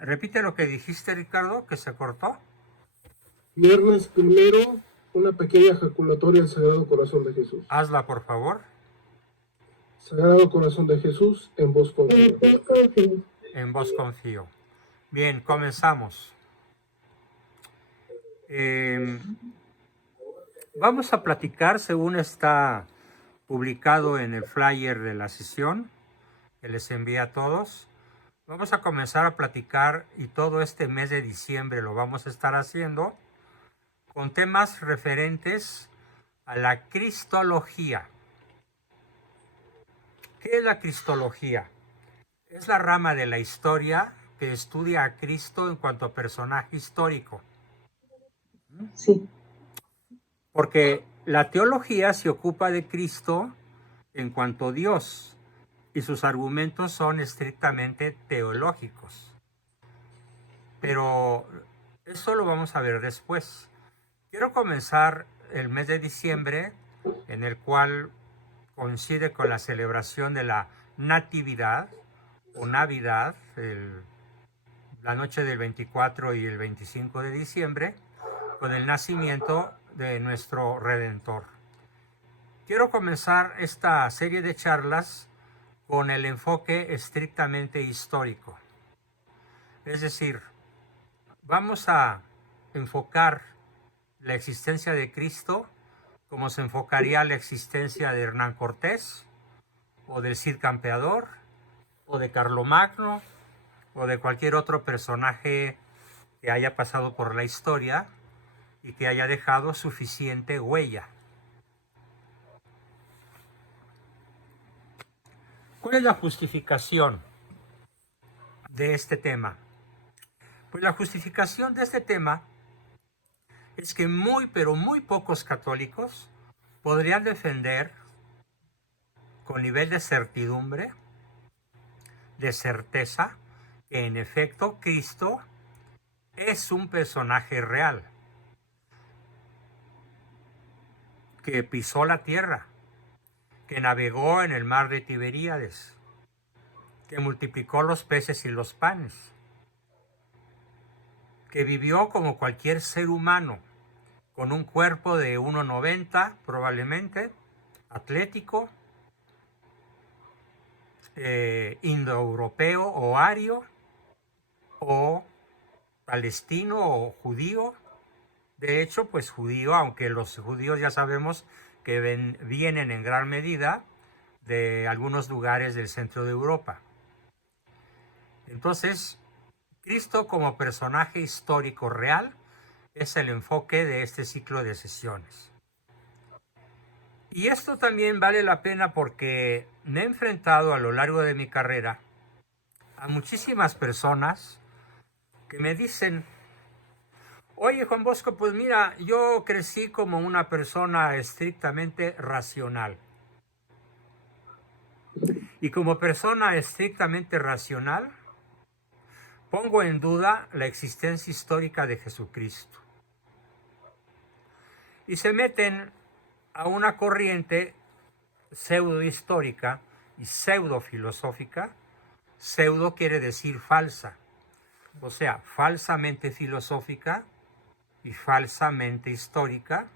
Repite lo que dijiste, Ricardo, que se cortó. Viernes primero, una pequeña ejaculatoria al Sagrado Corazón de Jesús. Hazla, por favor. Sagrado Corazón de Jesús, en vos confío. En vos confío. Bien, comenzamos. Vamos a platicar, según está publicado en el flyer de la sesión, que les envía a todos. Vamos a comenzar a platicar, y todo este mes de diciembre lo vamos a estar haciendo, con temas referentes a la cristología. ¿Qué es la cristología? Es la rama de la historia que estudia a Cristo en cuanto a personaje histórico. Sí. Porque la teología se ocupa de Cristo en cuanto a Dios, y sus argumentos son estrictamente teológicos. Pero eso lo vamos a ver después. Quiero comenzar el mes de diciembre, en el cual coincide con la celebración de la Natividad o Navidad, la noche del 24 y el 25 de diciembre, con el nacimiento de nuestro Redentor. Quiero comenzar esta serie de charlas con el enfoque estrictamente histórico. Es decir, vamos a enfocar la existencia de Cristo como se enfocaría la existencia de Hernán Cortés, o del Cid Campeador, o de Carlomagno, o de cualquier otro personaje que haya pasado por la historia y que haya dejado suficiente huella. ¿Cuál es la justificación de este tema? Pues la justificación de este tema es que pero muy pocos católicos podrían defender con nivel de certidumbre, de certeza, que en efecto Cristo es un personaje real, que pisó la tierra, que navegó en el mar de Tiberíades, que multiplicó los peces y los panes, que vivió como cualquier ser humano, con un cuerpo de 1,90 probablemente, atlético, indoeuropeo o ario, o palestino o judío. De hecho, pues judío, aunque los judíos ya sabemos que vienen en gran medida de algunos lugares del centro de Europa. Entonces, Cristo como personaje histórico real es el enfoque de este ciclo de sesiones. Y esto también vale la pena porque me he enfrentado a lo largo de mi carrera a muchísimas personas que me dicen: oye, Juan Bosco, pues mira, yo crecí como una persona estrictamente racional. Y como persona estrictamente racional, pongo en duda la existencia histórica de Jesucristo. Y se meten a una corriente pseudo-histórica y pseudo-filosófica. Pseudo quiere decir falsa, o sea, falsamente filosófica y falsamente histórica,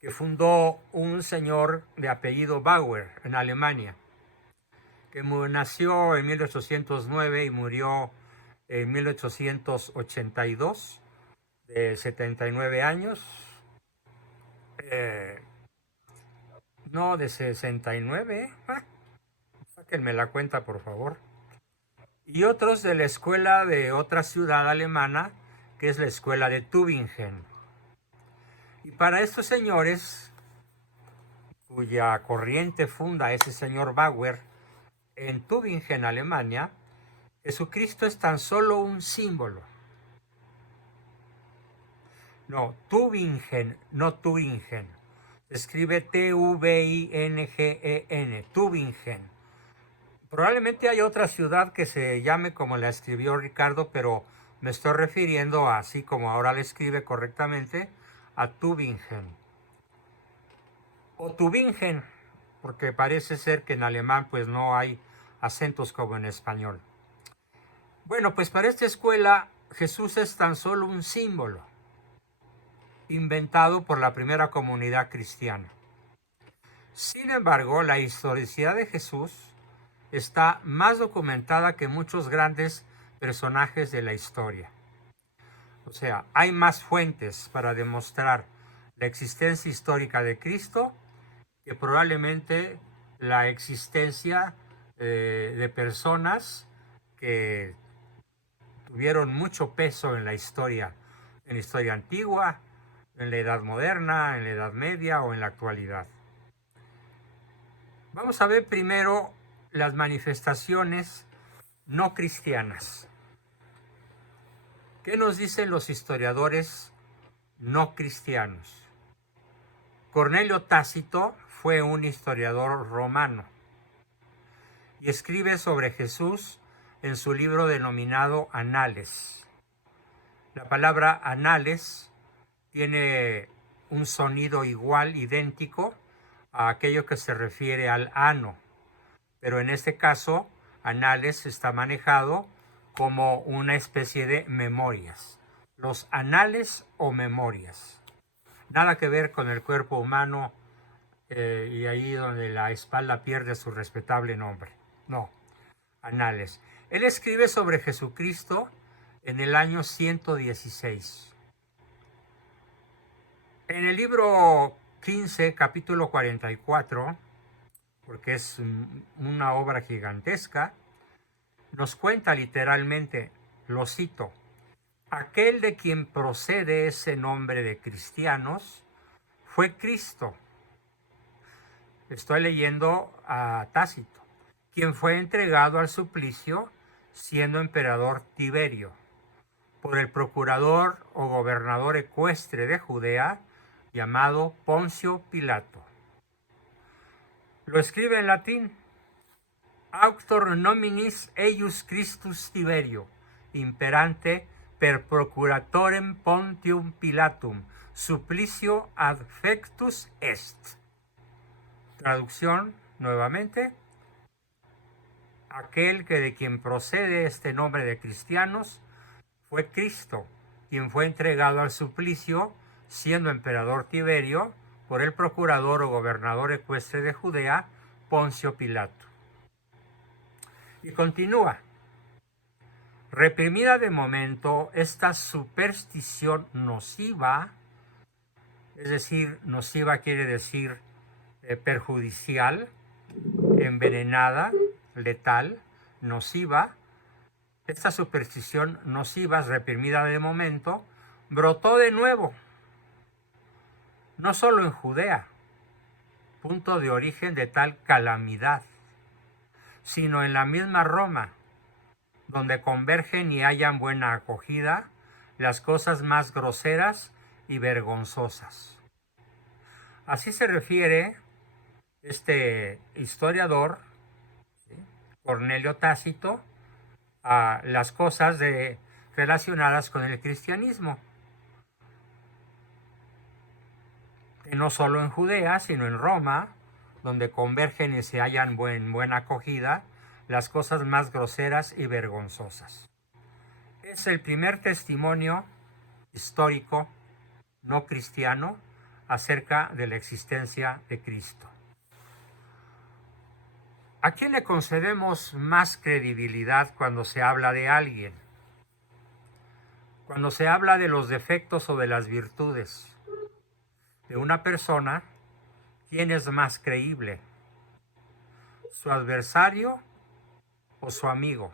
que fundó un señor de apellido Bauer en Alemania, que nació en 1809 y murió en 1882, de 79 años. No, de 69. Sáquenme la cuenta, por favor. Y otros de la escuela de otra ciudad alemana, que es la escuela de Tübingen. Y para estos señores, cuya corriente funda ese señor Bauer en Tübingen, Alemania, Jesucristo es tan solo un símbolo. No, Tübingen, no Tübingen. Se escribe Tübingen, Tübingen. Probablemente hay otra ciudad que se llame como la escribió Ricardo, pero me estoy refiriendo, así como ahora la escribe correctamente, a Tübingen. O Tübingen, porque parece ser que en alemán pues no hay acentos como en español. Bueno, pues para esta escuela Jesús es tan solo un símbolo inventado por la primera comunidad cristiana. Sin embargo, la historicidad de Jesús está más documentada que muchos grandes personajes de la historia. O sea, hay más fuentes para demostrar la existencia histórica de Cristo que probablemente la existencia de personas que tuvieron mucho peso en la historia antigua, en la Edad Moderna, en la Edad Media o en la actualidad. Vamos a ver primero las manifestaciones no cristianas. ¿Qué nos dicen los historiadores no cristianos? Cornelio Tácito fue un historiador romano y escribe sobre Jesús en su libro denominado Anales. La palabra anales tiene un sonido igual, idéntico a aquello que se refiere al ano, pero en este caso, anales está manejado como una especie de memorias. Los anales o memorias. Nada que ver con el cuerpo humano y ahí donde la espalda pierde su respetable nombre. No, anales. Él escribe sobre Jesucristo en el año 116. En el libro 15, capítulo 44, porque es una obra gigantesca, nos cuenta literalmente, lo cito, aquel de quien procede ese nombre de cristianos fue Cristo. Estoy leyendo a Tácito, quien fue entregado al suplicio siendo emperador Tiberio por el procurador o gobernador ecuestre de Judea llamado Poncio Pilato. Lo escribe en latín: Auctor nominis eius Christus Tiberio, imperante per procuratorem Pontium Pilatum, supplicio adfectus est. Traducción nuevamente: aquel que de quien procede este nombre de cristianos fue Cristo, quien fue entregado al suplicio siendo emperador Tiberio por el procurador o gobernador ecuestre de Judea, Poncio Pilato. Y continúa: reprimida de momento esta superstición nociva, es decir, nociva quiere decir perjudicial, envenenada, letal, nociva. Esta superstición nociva, reprimida de momento, brotó de nuevo, no solo en Judea, punto de origen de tal calamidad, sino en la misma Roma, donde convergen y hallan buena acogida las cosas más groseras y vergonzosas. Así se refiere este historiador, Cornelio Tácito, a las cosas relacionadas con el cristianismo, que no solo en Judea, sino en Roma, donde convergen y se hallan buena acogida las cosas más groseras y vergonzosas. Es el primer testimonio histórico no cristiano acerca de la existencia de Cristo. ¿A quién le concedemos más credibilidad cuando se habla de alguien? Cuando se habla de los defectos o de las virtudes de una persona, ¿quién es más creíble? ¿Su adversario o su amigo?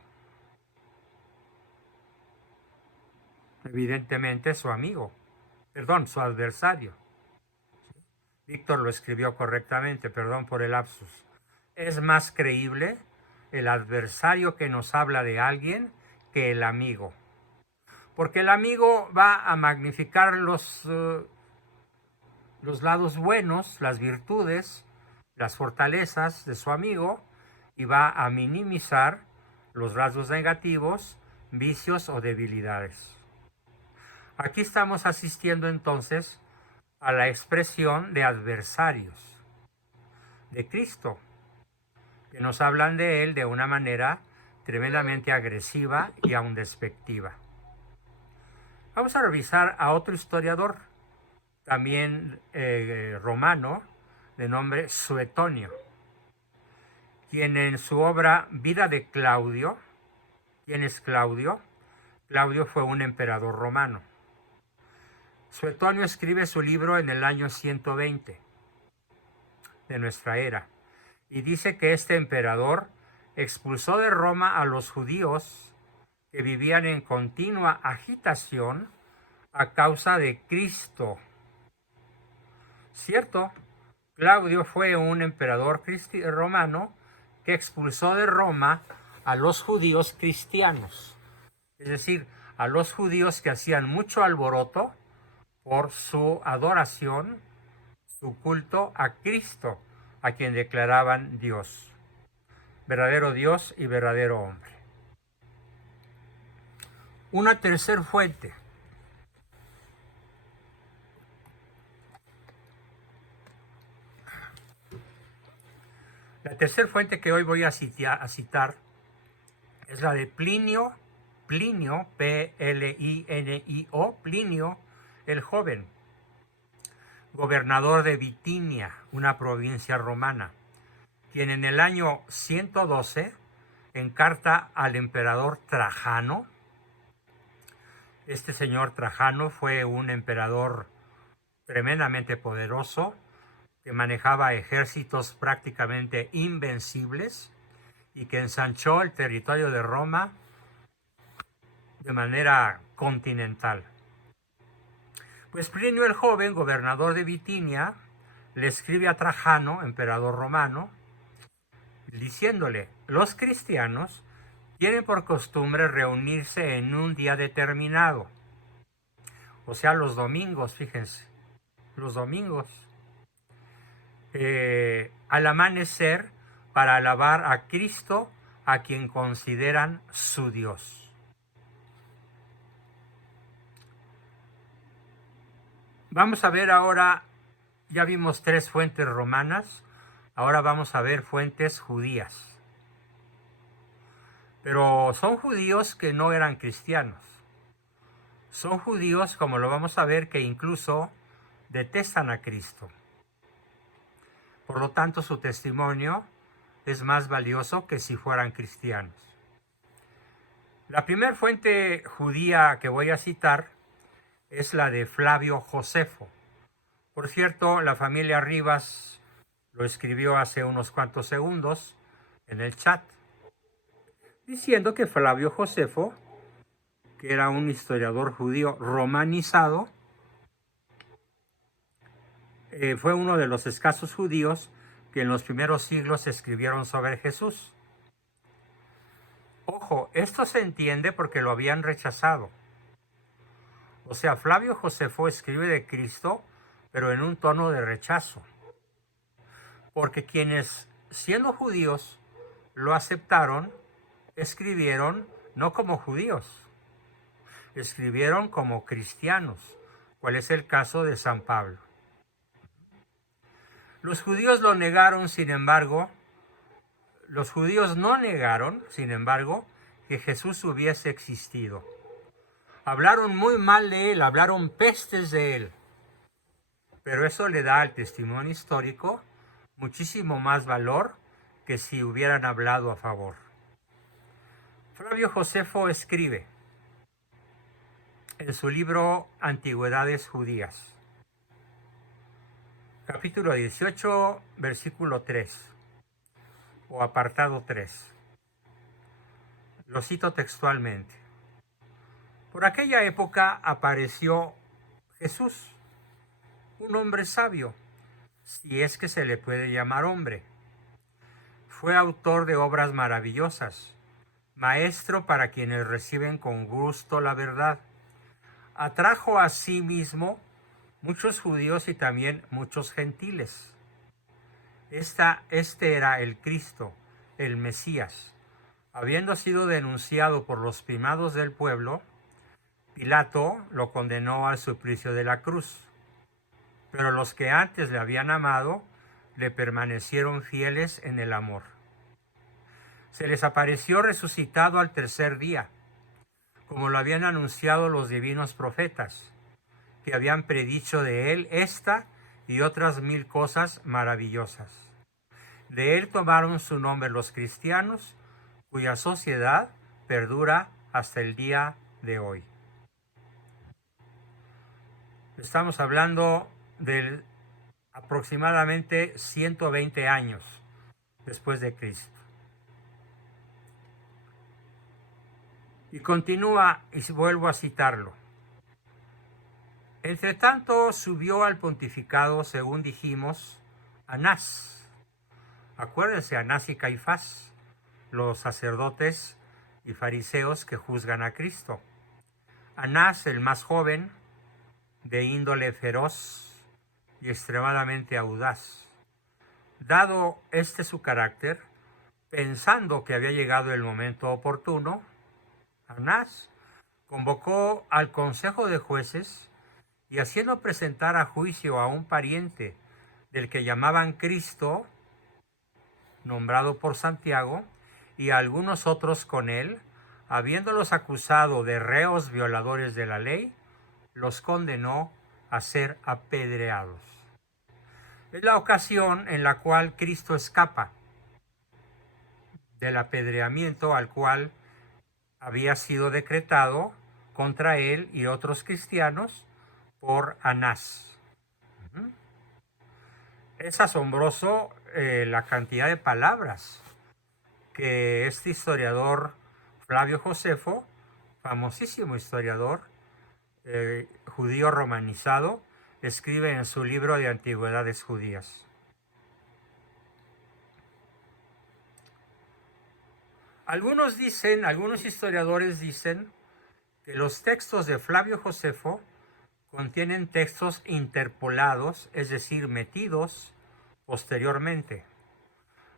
Evidentemente su amigo, su adversario. Víctor lo escribió correctamente, perdón por el lapsus. Es más creíble el adversario que nos habla de alguien que el amigo. Porque el amigo va a magnificar los lados buenos, las virtudes, las fortalezas de su amigo y va a minimizar los rasgos negativos, vicios o debilidades. Aquí estamos asistiendo entonces a la expresión de adversarios de Cristo, que nos hablan de él de una manera tremendamente agresiva y aún despectiva. Vamos a revisar a otro historiador, también romano, de nombre Suetonio, quien en su obra Vida de Claudio, ¿quién es Claudio? Claudio fue un emperador romano. Suetonio escribe su libro en el año 120 de nuestra era y dice que este emperador expulsó de Roma a los judíos que vivían en continua agitación a causa de Cristo. Cierto, Claudio fue un emperador romano que expulsó de Roma a los judíos cristianos, es decir, a los judíos que hacían mucho alboroto por su adoración, su culto a Cristo, a quien declaraban Dios, verdadero Dios y verdadero hombre. Una tercera fuente. La tercera fuente que hoy voy a citar es la de Plinio, P-L-I-N-I-O, Plinio el Joven, gobernador de Bitinia, una provincia romana, quien en el año 112 encarta al emperador Trajano. Este señor Trajano fue un emperador tremendamente poderoso que manejaba ejércitos prácticamente invencibles y que ensanchó el territorio de Roma de manera continental. Pues Plinio el Joven, gobernador de Bitinia, le escribe a Trajano, emperador romano, diciéndole: los cristianos tienen por costumbre reunirse en un día determinado, o sea, los domingos, fíjense, los domingos, al amanecer, para alabar a Cristo, a quien consideran su Dios. Vamos a ver ahora, ya vimos 3 fuentes romanas, ahora vamos a ver fuentes judías. Pero son judíos que no eran cristianos. Son judíos, como lo vamos a ver, que incluso detestan a Cristo. Por lo tanto, su testimonio es más valioso que si fueran cristianos. La primera fuente judía que voy a citar es la de Flavio Josefo. Por cierto, la familia Rivas lo escribió hace unos cuantos segundos en el chat, diciendo que Flavio Josefo, que era un historiador judío romanizado, fue uno de los escasos judíos que en los primeros siglos escribieron sobre Jesús. Ojo, esto se entiende porque lo habían rechazado. O sea, Flavio Josefo escribe de Cristo, pero en un tono de rechazo. Porque quienes, siendo judíos, lo aceptaron, escribieron no como judíos, escribieron como cristianos, cual es el caso de San Pablo. Los judíos lo negaron, sin embargo, los judíos no negaron, sin embargo, que Jesús hubiese existido. Hablaron muy mal de él, hablaron pestes de él, pero eso le da al testimonio histórico muchísimo más valor que si hubieran hablado a favor. Flavio Josefo escribe en su libro Antigüedades Judías, capítulo 18, versículo 3, o apartado 3. Lo cito textualmente. Por aquella época apareció Jesús, un hombre sabio, si es que se le puede llamar hombre. Fue autor de obras maravillosas, maestro para quienes reciben con gusto la verdad. Atrajo a sí mismo muchos judíos y también muchos gentiles. Este era el Cristo, el Mesías. Habiendo sido denunciado por los primados del pueblo, Pilato lo condenó al suplicio de la cruz. Pero los que antes le habían amado, le permanecieron fieles en el amor. Se les apareció resucitado al tercer día, como lo habían anunciado los divinos profetas, que habían predicho de él esta y otras 1000 cosas maravillosas. De él tomaron su nombre los cristianos, cuya sociedad perdura hasta el día de hoy. Estamos hablando de aproximadamente 120 años después de Cristo. Y continúa, y vuelvo a citarlo. Entre tanto subió al pontificado, según dijimos, Anás. Acuérdense, Anás y Caifás, los sacerdotes y fariseos que juzgan a Cristo. Anás, el más joven, de índole feroz y extremadamente audaz. Dado este su carácter, pensando que había llegado el momento oportuno, Anás convocó al consejo de jueces y, haciendo presentar a juicio a un pariente del que llamaban Cristo, nombrado por Santiago, y a algunos otros con él, habiéndolos acusado de reos violadores de la ley, los condenó a ser apedreados. Es la ocasión en la cual Cristo escapa del apedreamiento al cual había sido decretado contra él y otros cristianos por Anás. Es asombroso la cantidad de palabras que este historiador Flavio Josefo, famosísimo historiador judío romanizado, escribe en su libro de Antigüedades Judías. Algunos historiadores dicen que los textos de Flavio Josefo contienen textos interpolados, es decir, metidos posteriormente,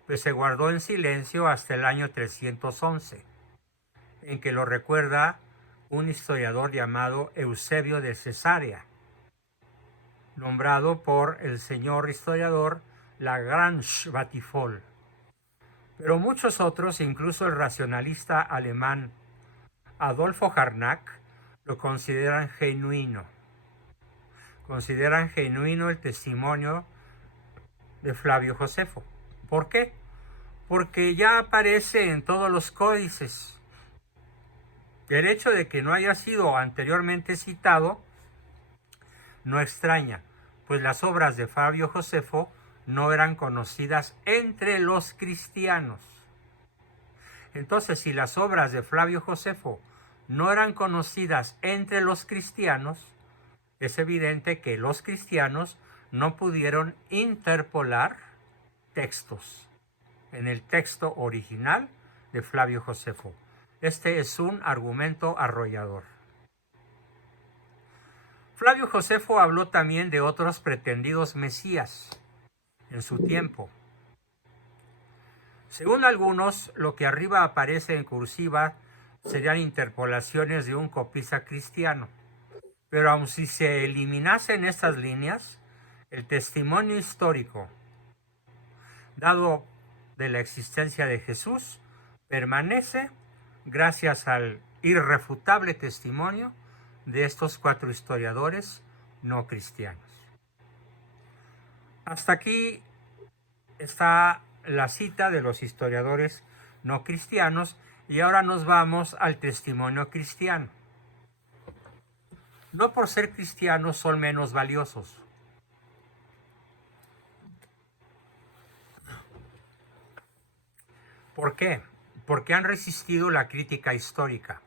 pues se guardó en silencio hasta el año 311, en que lo recuerda un historiador llamado Eusebio de Cesarea, nombrado por el señor historiador Lagrange Batifol. Pero muchos otros, incluso el racionalista alemán Adolfo Harnack, lo consideran genuino. Consideran genuino el testimonio de Flavio Josefo. ¿Por qué? Porque ya aparece en todos los códices. El hecho de que no haya sido anteriormente citado no extraña, pues las obras de Flavio Josefo no eran conocidas entre los cristianos. Entonces, si las obras de Flavio Josefo no eran conocidas entre los cristianos, es evidente que los cristianos no pudieron interpolar textos en el texto original de Flavio Josefo. Este es un argumento arrollador. Flavio Josefo habló también de otros pretendidos mesías en su tiempo. Según algunos, lo que arriba aparece en cursiva serían interpolaciones de un copista cristiano. Pero aun si se eliminasen estas líneas, el testimonio histórico dado de la existencia de Jesús permanece gracias al irrefutable testimonio de estos 4 historiadores no cristianos. Hasta aquí está la cita de los historiadores no cristianos y ahora nos vamos al testimonio cristiano. No por ser cristianos son menos valiosos. ¿Por qué? Porque han resistido la crítica histórica.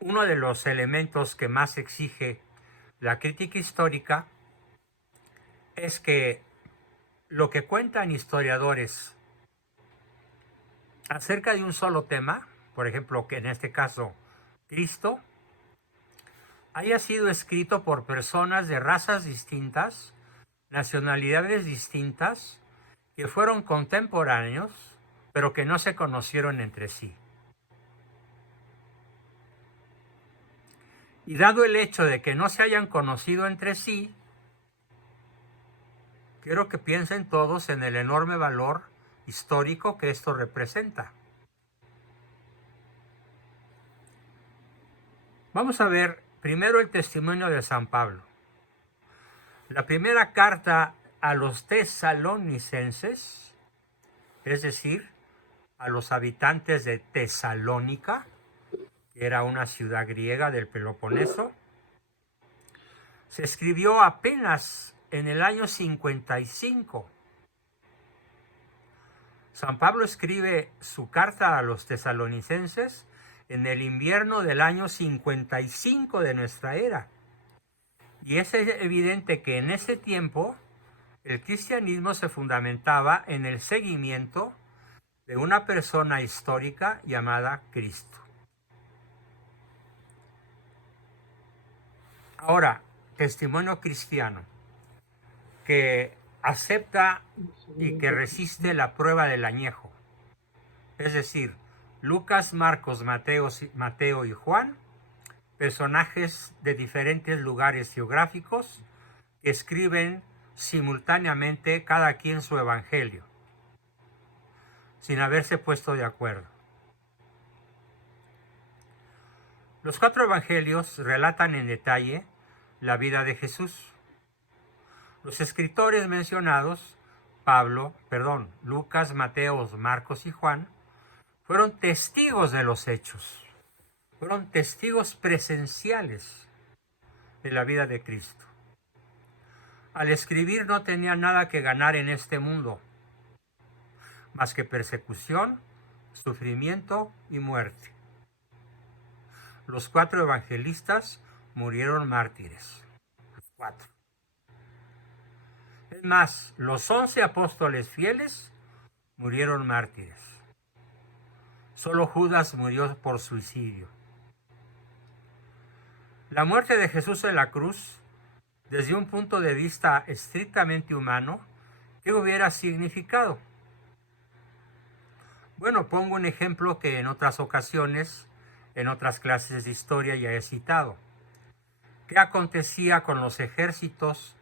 Uno de los elementos que más exige la crítica histórica es que lo que cuentan historiadores acerca de un solo tema, por ejemplo, que en este caso Cristo, haya sido escrito por personas de razas distintas, nacionalidades distintas, que fueron contemporáneos, pero que no se conocieron entre sí. Y dado el hecho de que no se hayan conocido entre sí, quiero que piensen todos en el enorme valor histórico que esto representa. Vamos a ver primero el testimonio de San Pablo. La primera carta a los tesalonicenses, es decir, a los habitantes de Tesalónica, que era una ciudad griega del Peloponeso, se escribió apenas en el año 55. San Pablo escribe su carta a los tesalonicenses en el invierno del año 55 de nuestra era. Y es evidente que en ese tiempo el cristianismo se fundamentaba en el seguimiento de una persona histórica llamada Cristo. Ahora, testimonio cristiano que acepta y que resiste la prueba del añejo. Es decir, Lucas, Marcos, Mateo y Juan, personajes de diferentes lugares geográficos que escriben simultáneamente cada quien su evangelio, sin haberse puesto de acuerdo. Los 4 evangelios relatan en detalle la vida de Jesús. Los escritores mencionados, Lucas, Mateo, Marcos y Juan, fueron testigos de los hechos, fueron testigos presenciales de la vida de Cristo. Al escribir no tenían nada que ganar en este mundo, más que persecución, sufrimiento y muerte. Los 4 evangelistas murieron mártires. Los 4. Es más, los 11 apóstoles fieles murieron mártires. Solo Judas murió por suicidio. La muerte de Jesús en la cruz, desde un punto de vista estrictamente humano, ¿qué hubiera significado? Bueno, pongo un ejemplo que en otras ocasiones, en otras clases de historia ya he citado. ¿Qué acontecía con los ejércitos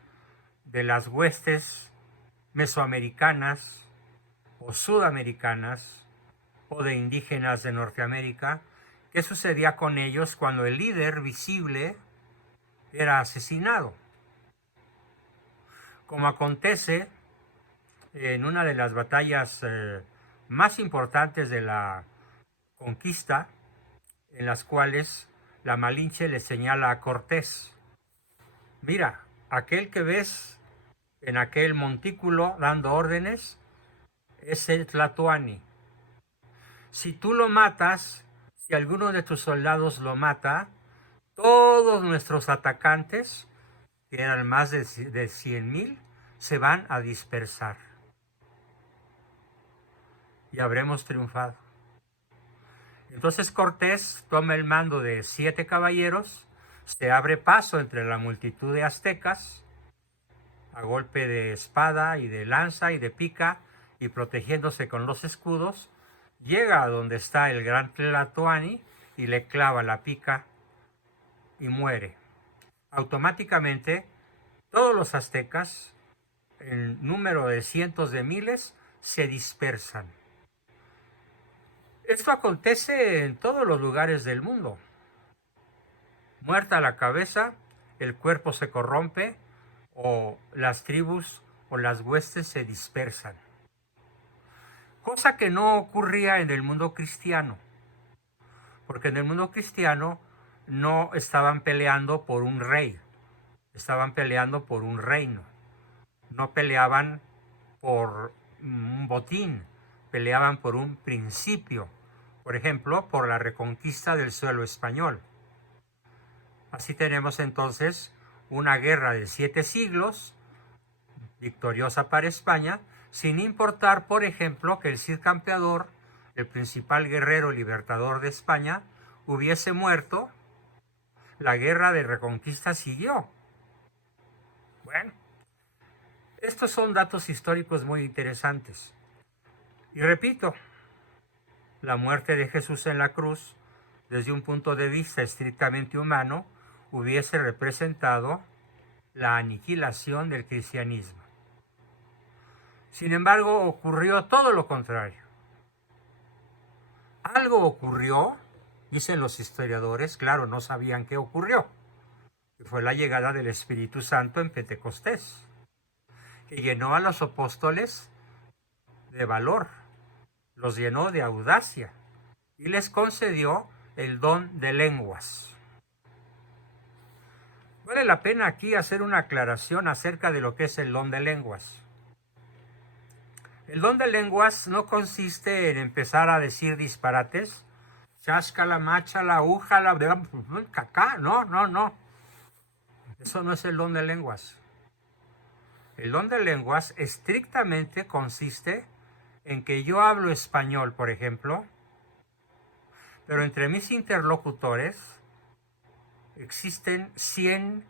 de las huestes mesoamericanas o sudamericanas o de indígenas de Norteamérica? ¿Qué sucedía con ellos cuando el líder visible era asesinado? Como acontece en una de las batallas más importantes de la conquista, en las cuales la Malinche le señala a Cortés: mira, aquel que ves en aquel montículo dando órdenes es el Tlatoani. Si tú lo matas, si alguno de tus soldados lo mata, todos nuestros atacantes, que eran más de 100,000, se van a dispersar. Y habremos triunfado. Entonces Cortés toma el mando de 7 caballeros, se abre paso entre la multitud de aztecas, a golpe de espada y de lanza y de pica, y protegiéndose con los escudos, llega a donde está el gran Tlatoani y le clava la pica y muere. Automáticamente, todos los aztecas, en número de cientos de miles, se dispersan. Esto acontece en todos los lugares del mundo. Muerta la cabeza, el cuerpo se corrompe, o las tribus o las huestes se dispersan. Cosa que no ocurría en el mundo cristiano, porque en el mundo cristiano no estaban peleando por un rey, estaban peleando por un reino. No peleaban por un botín, peleaban por un principio. Por ejemplo, por la reconquista del suelo español. Así tenemos entonces una guerra de 7 siglos, victoriosa para España, sin importar, por ejemplo, que el Cid Campeador, el principal guerrero libertador de España, hubiese muerto. La guerra de reconquista siguió. Bueno, estos son datos históricos muy interesantes. Y repito, la muerte de Jesús en la cruz, desde un punto de vista estrictamente humano, hubiese representado la aniquilación del cristianismo. Sin embargo, ocurrió todo lo contrario. Algo ocurrió, dicen los historiadores, claro, no sabían qué ocurrió, que fue la llegada del Espíritu Santo en Pentecostés, que llenó a los apóstoles de valor, los llenó de audacia y les concedió el don de lenguas. Vale la pena aquí hacer una aclaración acerca de lo que es el don de lenguas. El don de lenguas no consiste en empezar a decir disparates, cháscala, máchala, újala, cacá, no. Eso no es el don de lenguas. El don de lenguas estrictamente consiste en que yo hablo español, por ejemplo, pero entre mis interlocutores existen 100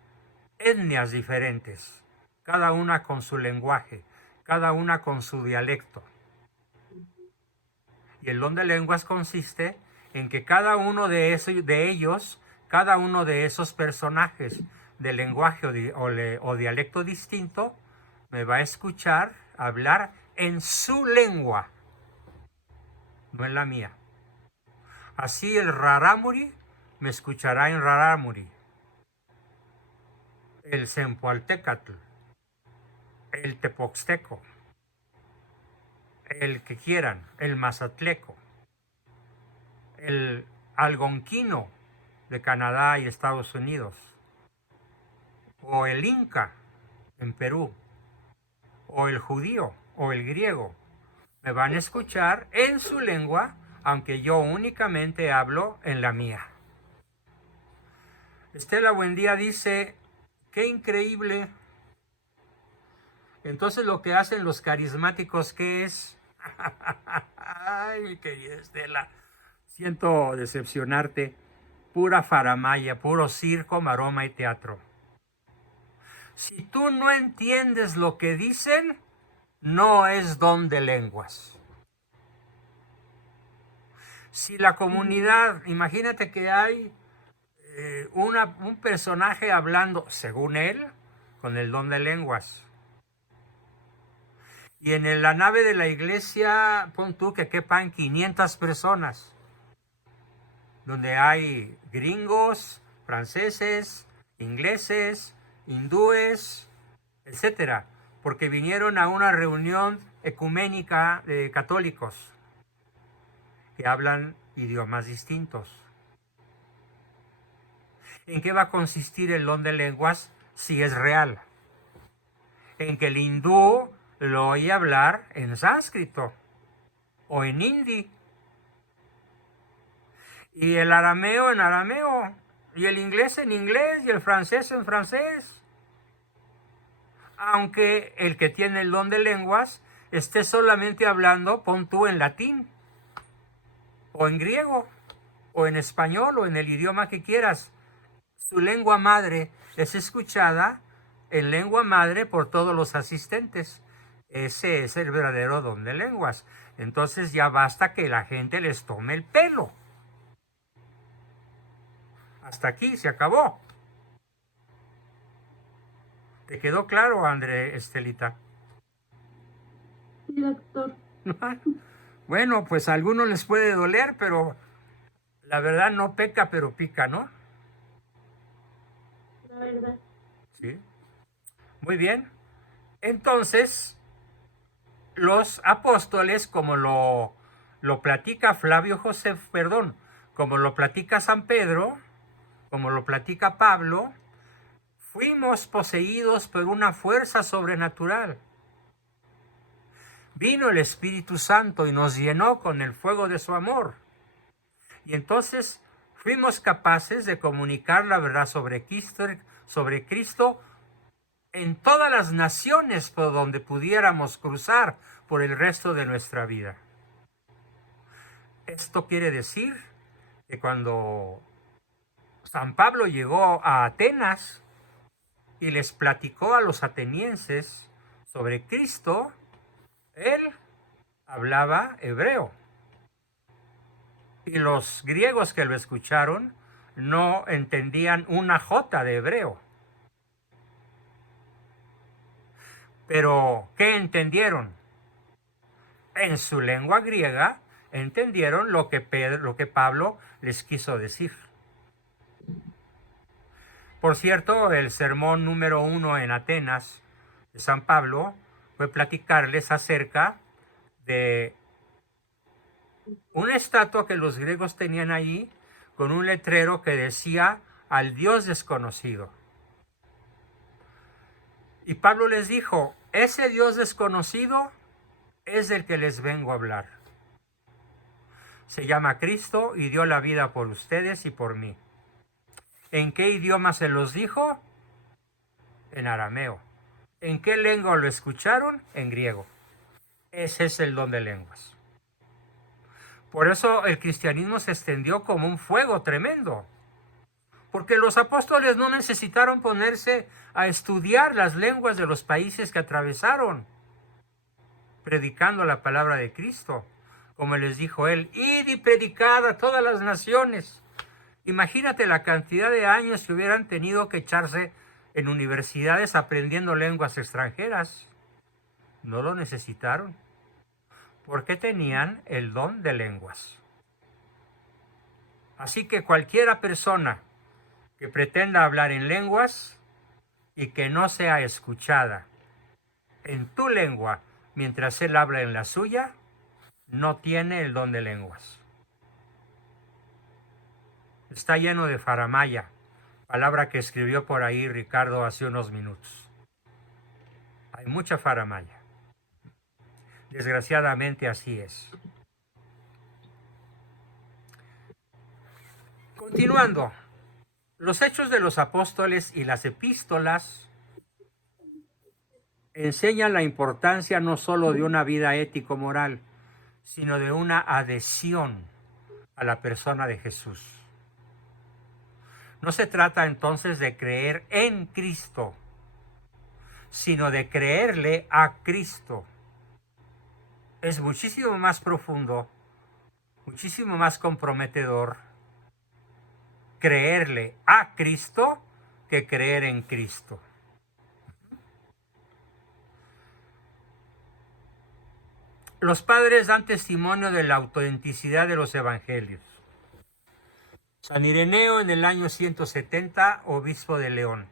etnias diferentes, cada una con su lenguaje, cada una con su dialecto. Y el don de lenguas consiste en que cada uno de ellos, cada uno de esos personajes de lenguaje o dialecto distinto, me va a escuchar hablar en su lengua, no en la mía. Así el rarámuri me escuchará en rarámuri, el zempoaltécatl, el tepoxteco, el que quieran, el mazatleco, el algonquino de Canadá y Estados Unidos, o el inca en Perú, o el judío, o el griego. Me van a escuchar en su lengua, aunque yo únicamente hablo en la mía. Estela Buendía dice, qué increíble. Entonces lo que hacen los carismáticos, ¿qué es? Ay, mi querida Estela, siento decepcionarte. Pura faramaya, puro circo, maroma y teatro. Si tú no entiendes lo que dicen, no es don de lenguas. Si la comunidad, imagínate que hay un personaje hablando, según él, con el don de lenguas. Y en la nave de la iglesia, pon tú que quepan 500 personas, donde hay gringos, franceses, ingleses, hindúes, etcétera, porque vinieron a una reunión ecuménica de católicos que hablan idiomas distintos. ¿En qué va a consistir el don de lenguas si es real? En que el hindú lo oye hablar en sánscrito o en hindi, y el arameo en arameo, y el inglés en inglés, y el francés en francés. Aunque el que tiene el don de lenguas esté solamente hablando, pon tú, en latín, o en griego, o en español, o en el idioma que quieras. Su lengua madre es escuchada en lengua madre por todos los asistentes. Ese es el verdadero don de lenguas. Entonces ya basta que la gente les tome el pelo. Hasta aquí se acabó. ¿Te quedó claro, André, Estelita? Sí, doctor. Bueno, pues a algunos les puede doler, pero la verdad no peca, pero pica, ¿no? La verdad. Sí. Muy bien. Entonces, los apóstoles, como lo platica Flavio José, como lo platica San Pedro, como lo platica Pablo, fuimos poseídos por una fuerza sobrenatural. Vino el Espíritu Santo y nos llenó con el fuego de su amor. Y entonces fuimos capaces de comunicar la verdad sobre Cristo en todas las naciones por donde pudiéramos cruzar por el resto de nuestra vida. Esto quiere decir que cuando San Pablo llegó a Atenas y les platicó a los atenienses sobre Cristo, él hablaba hebreo. Y los griegos que lo escucharon no entendían una jota de hebreo. Pero, ¿qué entendieron? en su lengua griega, entendieron lo que Pablo les quiso decir. Por cierto, el sermón número 1 en Atenas de San Pablo fue platicarles acerca de una estatua que los griegos tenían allí con un letrero que decía al Dios desconocido. Y Pablo les dijo, ese Dios desconocido es del que les vengo a hablar. Se llama Cristo y dio la vida por ustedes y por mí. ¿En qué idioma se los dijo? En arameo. ¿En qué lengua lo escucharon? En griego. Ese es el don de lenguas. Por eso el cristianismo se extendió como un fuego tremendo. Porque los apóstoles no necesitaron ponerse a estudiar las lenguas de los países que atravesaron, predicando la palabra de Cristo. Como les dijo él, id y predicad a todas las naciones. Imagínate la cantidad de años que hubieran tenido que echarse en universidades aprendiendo lenguas extranjeras. No lo necesitaron, porque tenían el don de lenguas. Así que cualquiera persona que pretenda hablar en lenguas y que no sea escuchada en tu lengua mientras él habla en la suya, no tiene el don de lenguas. Está lleno de faramaya, palabra que escribió por ahí Ricardo hace unos minutos. Hay mucha faramaya. Desgraciadamente así es. Continuando, los Hechos de los Apóstoles y las epístolas enseñan la importancia no solo de una vida ético-moral, sino de una adhesión a la persona de Jesús. No se trata entonces de creer en Cristo, sino de creerle a Cristo. Es muchísimo más profundo, muchísimo más comprometedor creerle a Cristo que creer en Cristo. Los padres dan testimonio de la autenticidad de los evangelios. San Ireneo, en el año 170, obispo de León,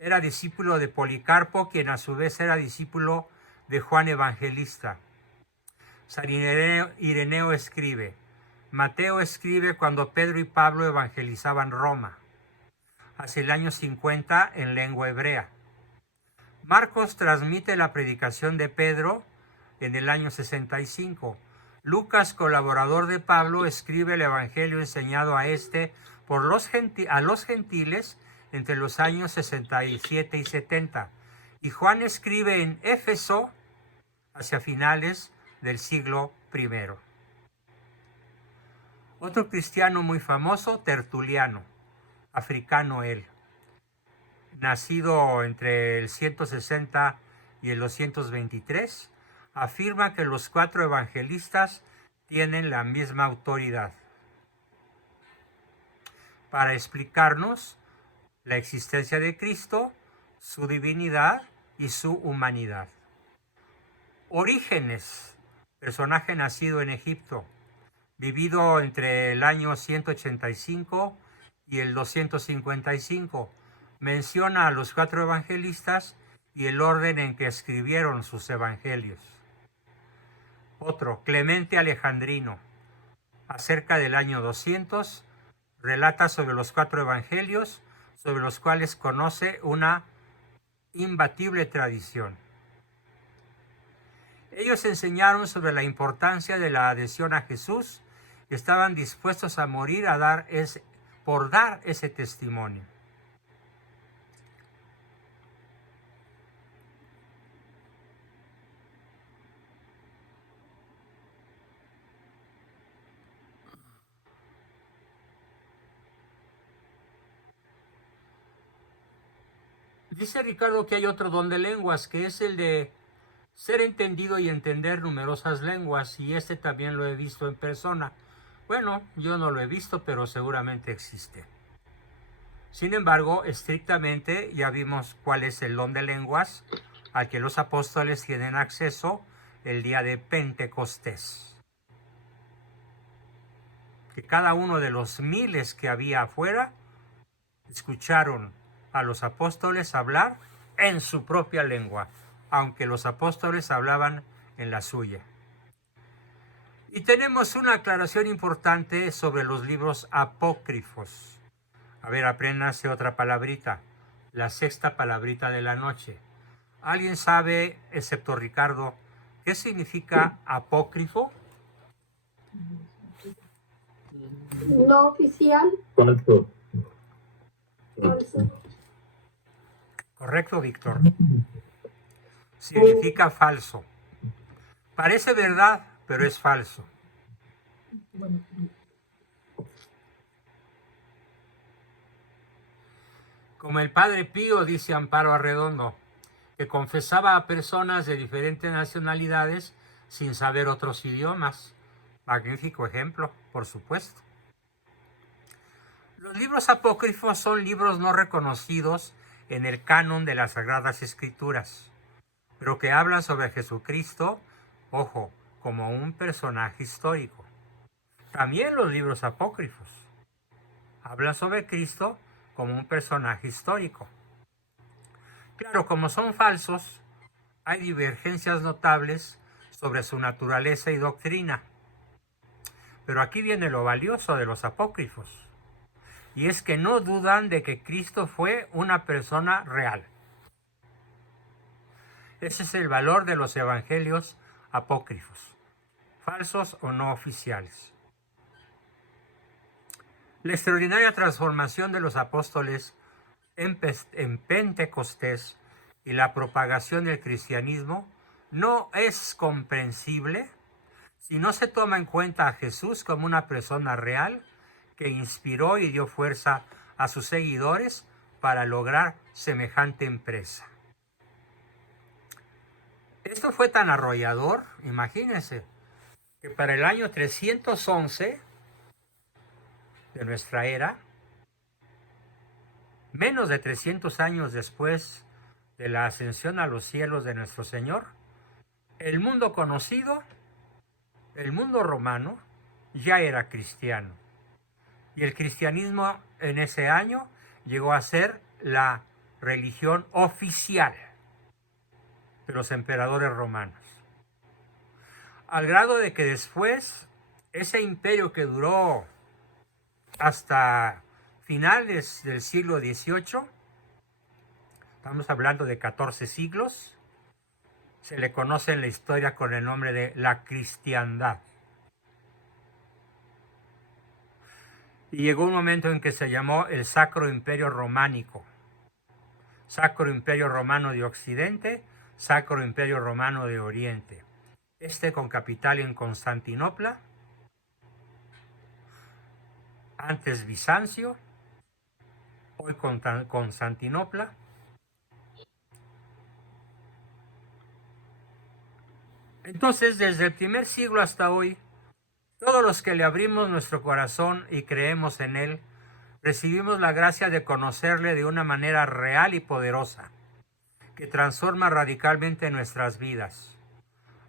era discípulo de Policarpo, quien a su vez era discípulo de Juan Evangelista. San Ireneo escribe, Mateo escribe cuando Pedro y Pablo evangelizaban Roma, hacia el año 50 en lengua hebrea. Marcos transmite la predicación de Pedro en el año 65. Lucas, colaborador de Pablo, escribe el evangelio enseñado a a los gentiles entre los años 67 y 70. Y Juan escribe en Éfeso hacia finales del siglo I. Otro cristiano muy famoso, Tertuliano, africano él, nacido entre el 160 y el 223, afirma que los 4 evangelistas tienen la misma autoridad para explicarnos la existencia de Cristo, su divinidad y su humanidad. Orígenes, personaje nacido en Egipto, vivido entre el año 185 y el 255, menciona a los 4 evangelistas y el orden en que escribieron sus evangelios. Otro, Clemente Alejandrino, acerca del año 200, relata sobre los 4 evangelios, sobre los cuales conoce una imbatible tradición. Ellos enseñaron sobre la importancia de la adhesión a Jesús y estaban dispuestos a morir por dar ese testimonio. Dice Ricardo que hay otro don de lenguas, que es el de ser entendido y entender numerosas lenguas, y este también lo he visto en persona. Bueno, yo no lo he visto, pero seguramente existe. Sin embargo, estrictamente ya vimos cuál es el don de lenguas al que los apóstoles tienen acceso el día de Pentecostés. Que cada uno de los miles que había afuera escucharon a los apóstoles hablar en su propia lengua, aunque los apóstoles hablaban en la suya. Y tenemos una aclaración importante sobre los libros apócrifos. A ver, apréndanse otra palabrita, la sexta palabrita de la noche. ¿Alguien sabe, excepto Ricardo, qué significa apócrifo? No oficial. Falso. Falso. Correcto, Víctor. Significa falso. Parece verdad, pero es falso. Como el Padre Pío, dice Amparo Arredondo, que confesaba a personas de diferentes nacionalidades sin saber otros idiomas. Magnífico ejemplo, por supuesto. Los libros apócrifos son libros no reconocidos en el canon de las Sagradas Escrituras, pero que hablan sobre Jesucristo, ojo, como un personaje histórico. También los libros apócrifos hablan sobre Cristo como un personaje histórico. Claro, como son falsos, hay divergencias notables sobre su naturaleza y doctrina. Pero aquí viene lo valioso de los apócrifos, y es que no dudan de que Cristo fue una persona real. Ese es el valor de los evangelios apócrifos, falsos o no oficiales. La extraordinaria transformación de los apóstoles en Pentecostés y la propagación del cristianismo no es comprensible si no se toma en cuenta a Jesús como una persona real que inspiró y dio fuerza a sus seguidores para lograr semejante empresa. Esto fue tan arrollador, imagínense, que para el año 311 de nuestra era, menos de 300 años después de la ascensión a los cielos de nuestro Señor, el mundo conocido, el mundo romano, ya era cristiano. Y el cristianismo en ese año llegó a ser la religión oficial de los emperadores romanos. Al grado de que después, ese imperio que duró hasta finales del siglo XVIII, estamos hablando de 14 siglos, se le conoce en la historia con el nombre de la cristiandad. Y llegó un momento en que se llamó el Sacro Imperio Románico. Sacro Imperio Romano de Occidente, Sacro Imperio Romano de Oriente. Este con capital en Constantinopla, antes Bizancio, hoy Constantinopla. Entonces, desde el primer siglo hasta hoy, todos los que le abrimos nuestro corazón y creemos en Él, recibimos la gracia de conocerle de una manera real y poderosa, que transforma radicalmente nuestras vidas,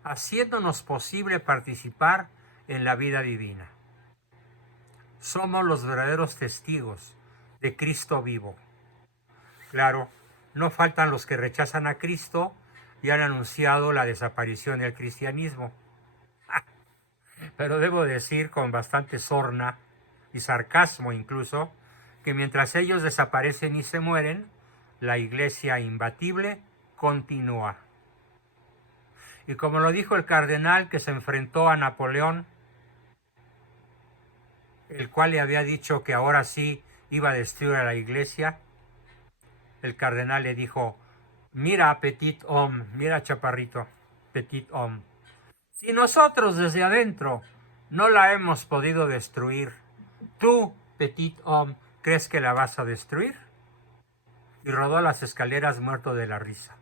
haciéndonos posible participar en la vida divina. Somos los verdaderos testigos de Cristo vivo. Claro, no faltan los que rechazan a Cristo y han anunciado la desaparición del cristianismo. Pero debo decir con bastante sorna y sarcasmo incluso, que mientras ellos desaparecen y se mueren, la iglesia imbatible continúa. Y como lo dijo el cardenal que se enfrentó a Napoleón, el cual le había dicho que ahora sí iba a destruir a la iglesia, el cardenal le dijo: mira, petit homme, mira, chaparrito, petit homme, si nosotros desde adentro no la hemos podido destruir, tú, petit homme, ¿crees que la vas a destruir? Y rodó las escaleras muerto de la risa.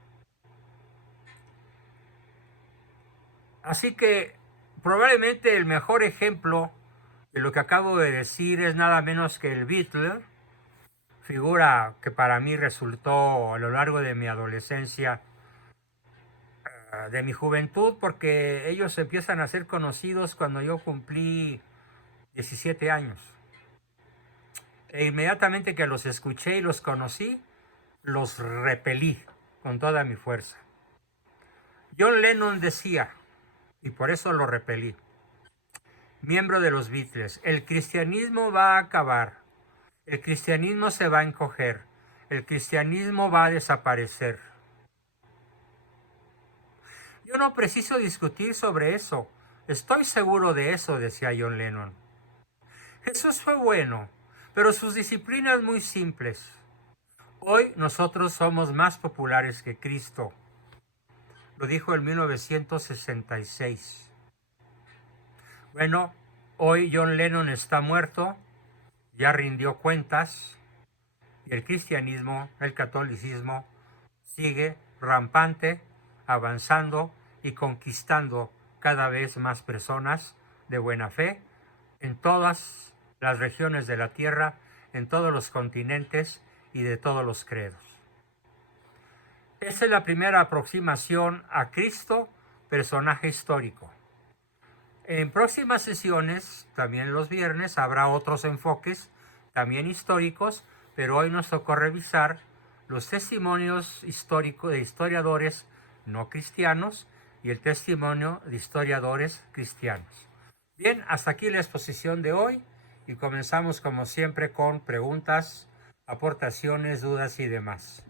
Así que probablemente el mejor ejemplo de lo que acabo de decir es nada menos que el Beatle, figura que para mí resultó a lo largo de mi adolescencia de mi juventud, porque ellos empiezan a ser conocidos cuando yo cumplí 17 años. E inmediatamente que los escuché y los conocí, los repelí con toda mi fuerza. John Lennon decía, y por eso lo repelí, miembro de los Beatles, el cristianismo va a acabar, el cristianismo se va a encoger, el cristianismo va a desaparecer. Yo no preciso discutir sobre eso, estoy seguro de eso, decía John Lennon. Jesús fue bueno, pero sus disciplinas muy simples. Hoy nosotros somos más populares que Cristo. Lo dijo en 1966. Bueno, hoy John Lennon está muerto, ya rindió cuentas, y el cristianismo, el catolicismo, sigue rampante, avanzando y conquistando cada vez más personas de buena fe en todas las regiones de la tierra, en todos los continentes y de todos los credos. Esa es la primera aproximación a Cristo, personaje histórico. En próximas sesiones, también los viernes, habrá otros enfoques, también históricos, pero hoy nos tocó revisar los testimonios históricos de historiadores no cristianos y el testimonio de historiadores cristianos. Bien, hasta aquí la exposición de hoy y comenzamos como siempre con preguntas, aportaciones, dudas y demás.